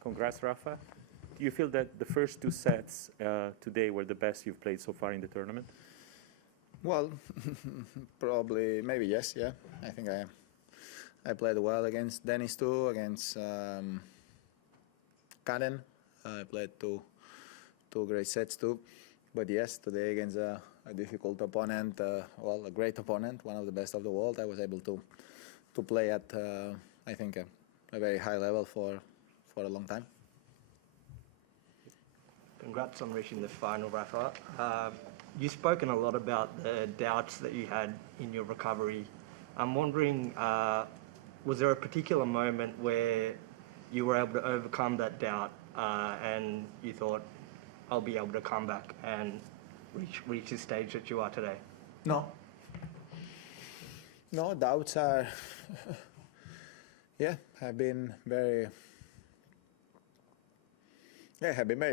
Congrats, Rafa. Do you feel that the first two sets today were the best you've played so far in the tournament? Well, probably, maybe yes, yeah. I think I played well against Dennis too, against Cain. I played two great sets too. But yes, today against a difficult opponent, well, a great opponent, one of the best of the world, I was able to play at, I think, a very high level for a long time. Congrats on reaching the final, Rafa. You've spoken a lot about the doubts that you had in your recovery. I'm wondering, was there a particular moment where you were able to overcome that doubt and you thought, I'll be able to come back and reach the stage that you are today? No, doubts are, have been very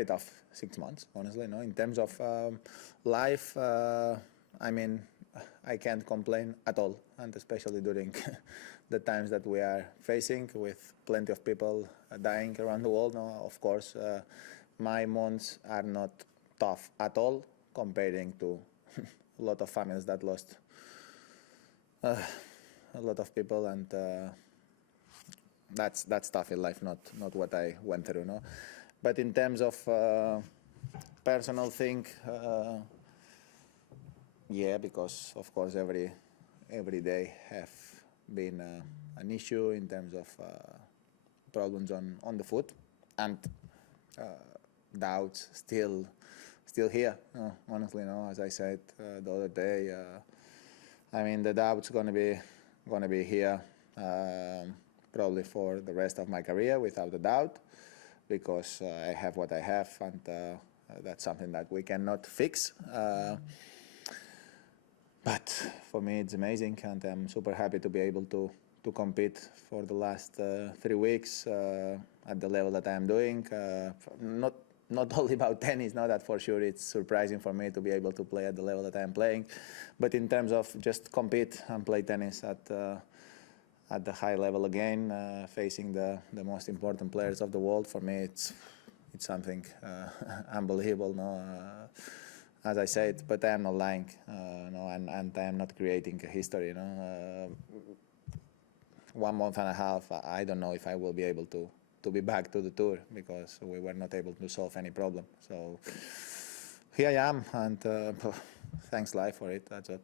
tough 6 months, honestly. No, in terms of life, I mean, I can't complain at all, and especially during the times that we are facing, with plenty of people dying around the world. No, of course, my months are not tough at all, comparing to a lot of families that lost a lot of people, and that's tough in life, not what I went through. No, but in terms of personal thing, yeah, because of course every day have been an issue in terms of problems on the foot, and doubts still here. Honestly, no. As I said the other day, I mean, the doubts gonna be here probably for the rest of my career, without a doubt, because I have what I have, and that's something that we cannot fix. But for me, it's amazing, and I'm super happy to be able to compete for the last 3 weeks at the level that I am doing. Not only about tennis, now that for sure it's surprising for me to be able to play at the level that I am playing, but in terms of just compete and play tennis at the high level again, facing the most important players of the world, for me it's something unbelievable. No, as I said, but I am not lying, no, and I am not creating a history. No, 1 month and a half, I don't know if I will be able to be back to the tour, because we were not able to solve any problem. So here I am, and thanks life for it. That's it.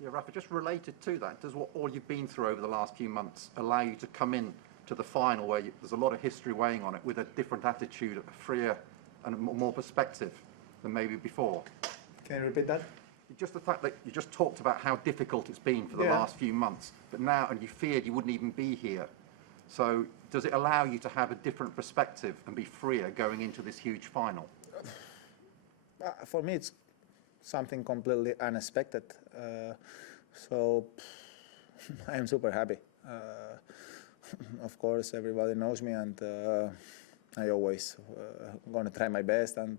Yeah, Rafa, just related to that, does what all you've been through over the last few months allow you to come in to the final where there's a lot of history weighing on it, with a different attitude, a freer and more perspective than maybe before? Can you repeat that? Just the fact that you just talked about how difficult it's been for the last few months, but now, and you feared you wouldn't even be here. So does it allow you to have a different perspective and be freer going into this huge final? For me, it's something completely unexpected. So I am super happy. Of course, everybody knows me, and I always gonna try my best, and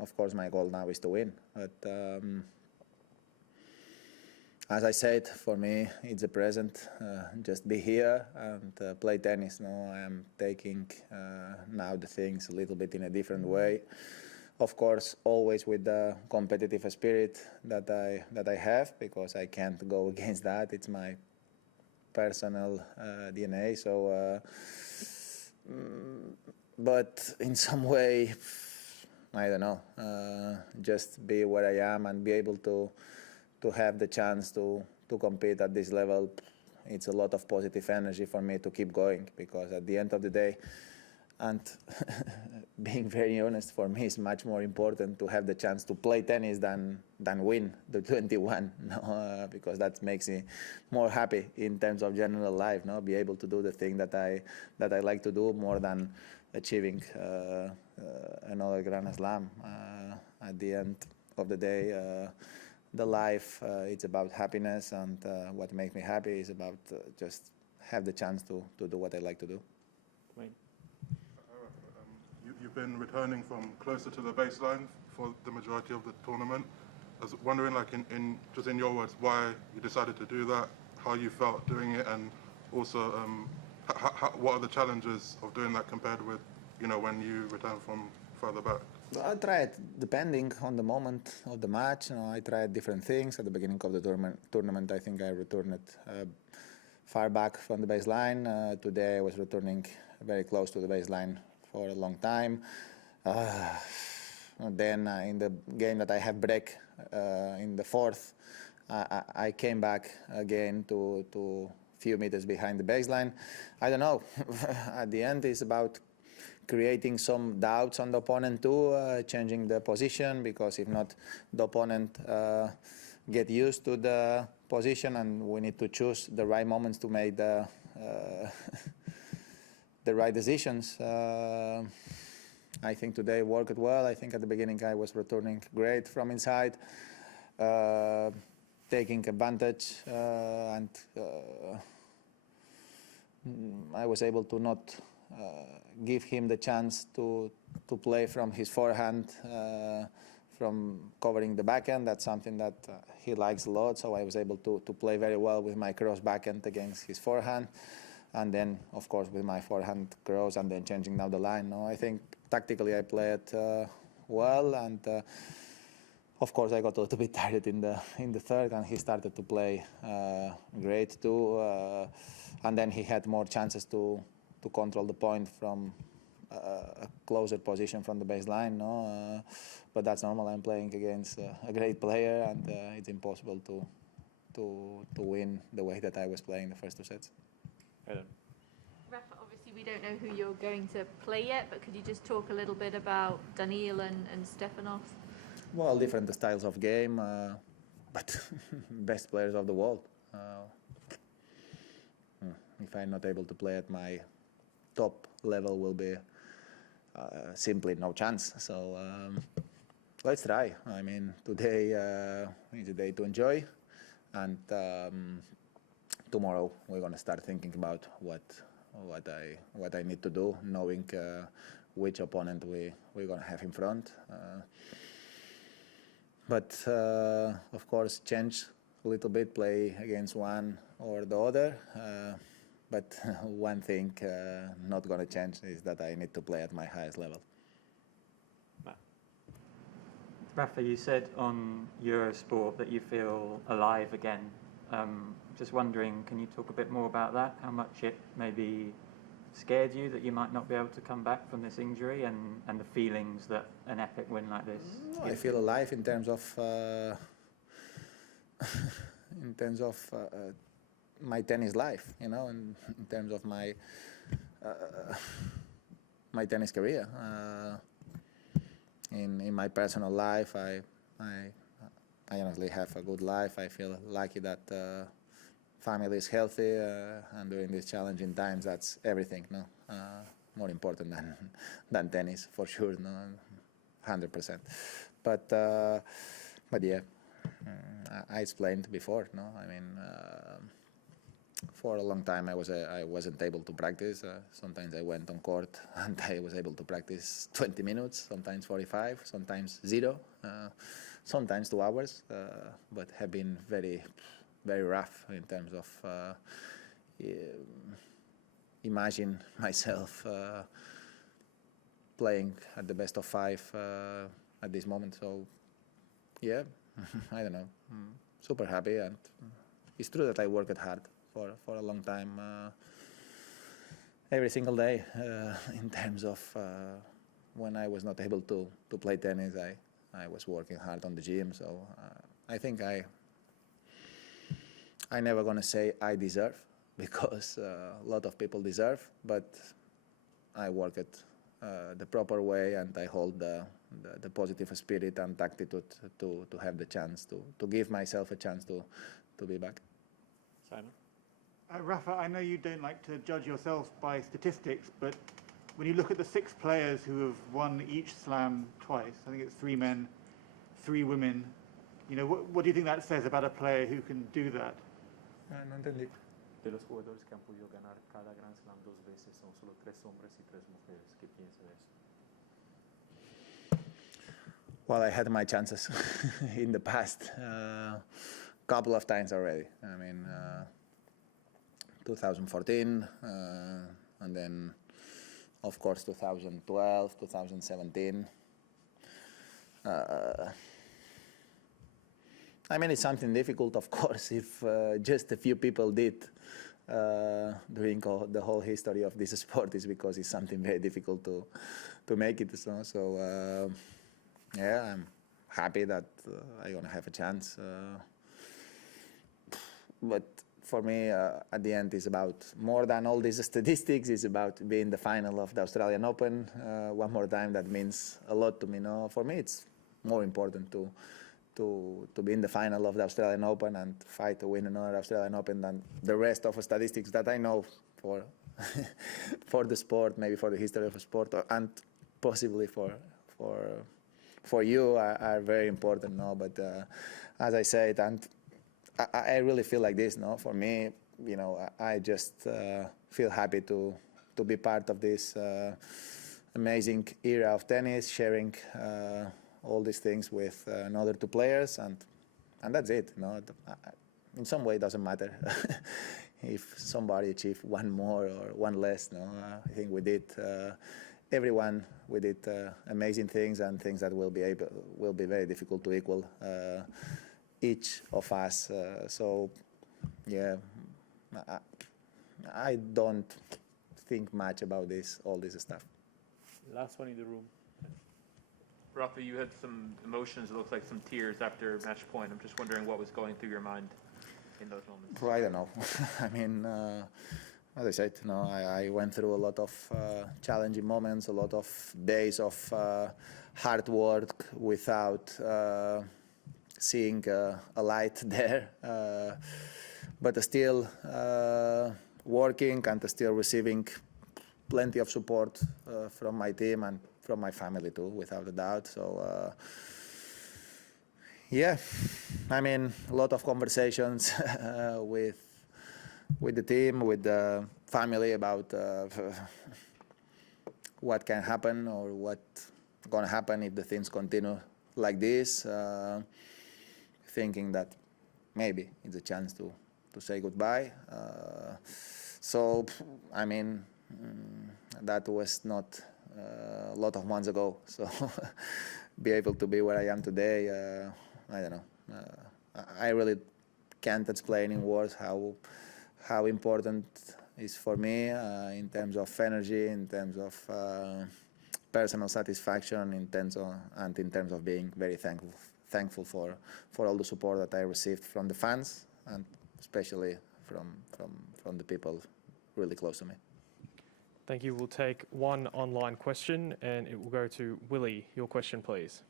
of course my goal now is to win. But as I said, for me it's a present, just be here and play tennis. No, I am taking now the things a little bit in a different way. Of course, always with the competitive spirit that I have, because I can't go against that. It's my personal DNA. So, but in some way, I don't know, just be where I am and be able to have the chance to compete at this level. It's a lot of positive energy for me to keep going, because at the end of the day, and being very honest, for me it's much more important to have the chance to play tennis than win the 21, no? Because that makes me more happy in terms of general life, no? Be able to do the thing that I like to do, more than achieving another Grand Slam. At the end of the day, the life, it's about happiness, and what makes me happy is about just have the chance to do what I like to do. Right. You've been returning from closer to the baseline for the majority of the tournament. I was wondering, like, just in your words, why you decided to do that, how you felt doing it, and also what are the challenges of doing that compared with, when you return from further back? I tried, depending on the moment of the match. I tried different things. At the beginning of the tournament, I think I returned far back from the baseline. Today I was returning very close to the baseline for a long time. Then in the game that I have break in the fourth, I came back again to few meters behind the baseline. I don't know. At the end, it's about creating some doubts on the opponent too, changing the position, because if not, the opponent get used to the position, and we need to choose the right moments to make the right decisions. I think today worked well. I think at the beginning I was returning great from inside, taking advantage, and I was able to not give him the chance to play from his forehand, from covering the backhand. That's something that he likes a lot, so I was able to play very well with my cross backhand against his forehand, and then of course with my forehand cross, and then changing down the line. I think tactically I played well, and of course I got a little bit tired in the third, and he started to play great too, and then he had more chances to control the point from a closer position from the baseline. But that's normal. I'm playing against a great player, and it's impossible to win the way that I was playing the first two sets. Rafa, obviously we don't know who you're going to play yet, but could you just talk a little bit about Daniil and Stefanos? Well, different styles of game, but best players of the world. If I'm not able to play at my top level, will be simply no chance. So let's try. I mean, today is a day to enjoy, and tomorrow we're gonna start thinking about what I need to do, knowing which opponent we're gonna have in front. But of course, change a little bit, play against one or the other. But one thing not going to change is that I need to play at my highest level. Rafa, you said on Eurosport that you feel alive again. Just wondering, can you talk a bit more about that? How much it maybe scared you that you might not be able to come back from this injury, and the feelings that an epic win like this I feel alive in terms of my tennis life, in terms of my tennis career. In my personal life, I honestly have a good life. I feel lucky that family is healthy, and during these challenging times, that's everything. More important than tennis, for sure. 100%. But yeah, I explained before. I mean. For a long time, I wasn't able to practice. Sometimes I went on court and I was able to practice 20 minutes, sometimes 45, sometimes 0, sometimes 2 hours. But have been very, very rough in terms of imagine myself playing at the best of 5 at this moment. So yeah, I don't know. Super happy, and it's true that I worked hard for a long time, every single day, in terms of when I was not able to play tennis, I was working hard on the gym. So I think I never gonna say I deserve, because a lot of people deserve, but I work it the proper way, and I hold the positive spirit and attitude to have the chance to give myself a chance to be back. Simon? Rafa, I know you don't like to judge yourself by statistics, but when you look at the 6 players who have won each slam twice, I think it's 3 men, 3 women, what do you think that says about a player who can do that? No entendí. De los jugadores que han podido ganar cada Grand Slam 2 veces, son solo 3 hombres y 3 mujeres. ¿Qué piensa de eso? Well, I had my chances in the past, couple of times already. I mean, 2014, and then, of course, 2012, 2017. I mean, it's something difficult, of course, if just a few people did during the whole history of this sport, is because it's something very difficult to make it. So yeah, I'm happy that I'm gonna have a chance. But for me, at the end, it's about more than all these statistics. It's about being the final of the Australian Open. One more time, that means a lot to me. No, for me, it's more important to be in the final of the Australian Open and fight to win another Australian Open than the rest of the statistics that I know for for the sport, maybe for the history of the sport, and possibly for you are very important. No, but as I said, and I really feel like this. No, for me, you know, I just feel happy to be part of this amazing era of tennis, sharing all these things with another two players, and that's it. No, in some way, it doesn't matter if somebody achieved one more or one less. No, I think we did. Everyone, we did amazing things and things that will be very difficult to equal. Each of us. So, yeah, I don't think much about all this stuff. Last one in the room. Rafa, you had some emotions, it looks like some tears after match point. I'm just wondering what was going through your mind in those moments. Well, I don't know. I mean, as I said, you know, I went through a lot of challenging moments, a lot of days of hard work without seeing a light there, but still working and still receiving plenty of support from my team and from my family too, without a doubt. So yeah, I mean, a lot of conversations with the team, with the family about what can happen or what's gonna happen if the things continue like this. Thinking that maybe it's a chance to say goodbye. So, I mean, that was not a lot of months ago. So, be able to be where I am today, I don't know. I really can't explain in words how important it is for me in terms of energy, in terms of personal satisfaction, in terms of being very thankful for all the support that I received from the fans and especially from the people really close to me. Thank you. We'll take one online question and it will go to Willie. Your question, please.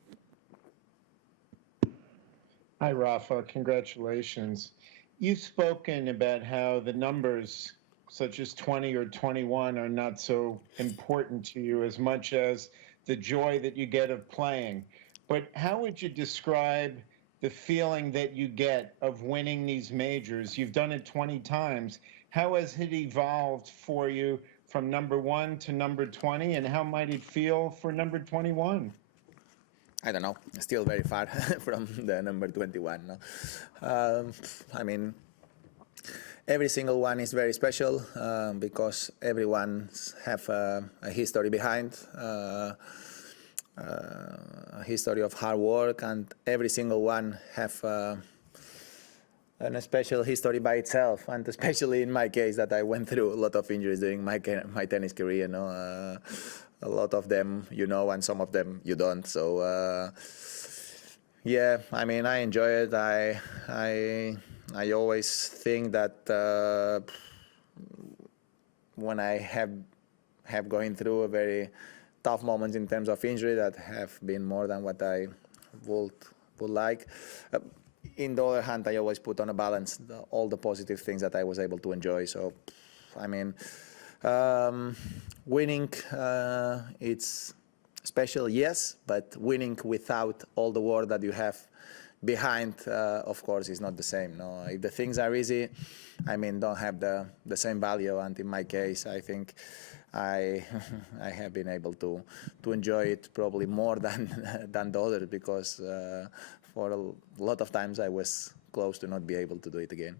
Hi, Rafa. Congratulations. You've spoken about how the numbers such as 20 or 21 are not so important to you as much as the joy that you get of playing. But how would you describe the feeling that you get of winning these majors? You've done it 20 times. How has it evolved for you from number 1 to number 20, and how might it feel for number 21? I don't know. Still very far from the number 21. No? I mean, every single one is very special because everyone have a history behind. A history of hard work, and every single one have a special history by itself, and especially in my case that I went through a lot of injuries during my tennis career. You know, a lot of them you know, and some of them you don't. So yeah, I mean, I enjoy it. I always think that when I have going through a very tough moments in terms of injury that have been more than what I would like. In the other hand, I always put on a balance all the positive things that I was able to enjoy. So, I mean, winning, it's special, yes, but winning without all the work that you have behind, of course, is not the same. No, if the things are easy, I mean, don't have the same value. And in my case, I think I have been able to enjoy it probably more than the others, because for a lot of times I was close to not be able to do it again.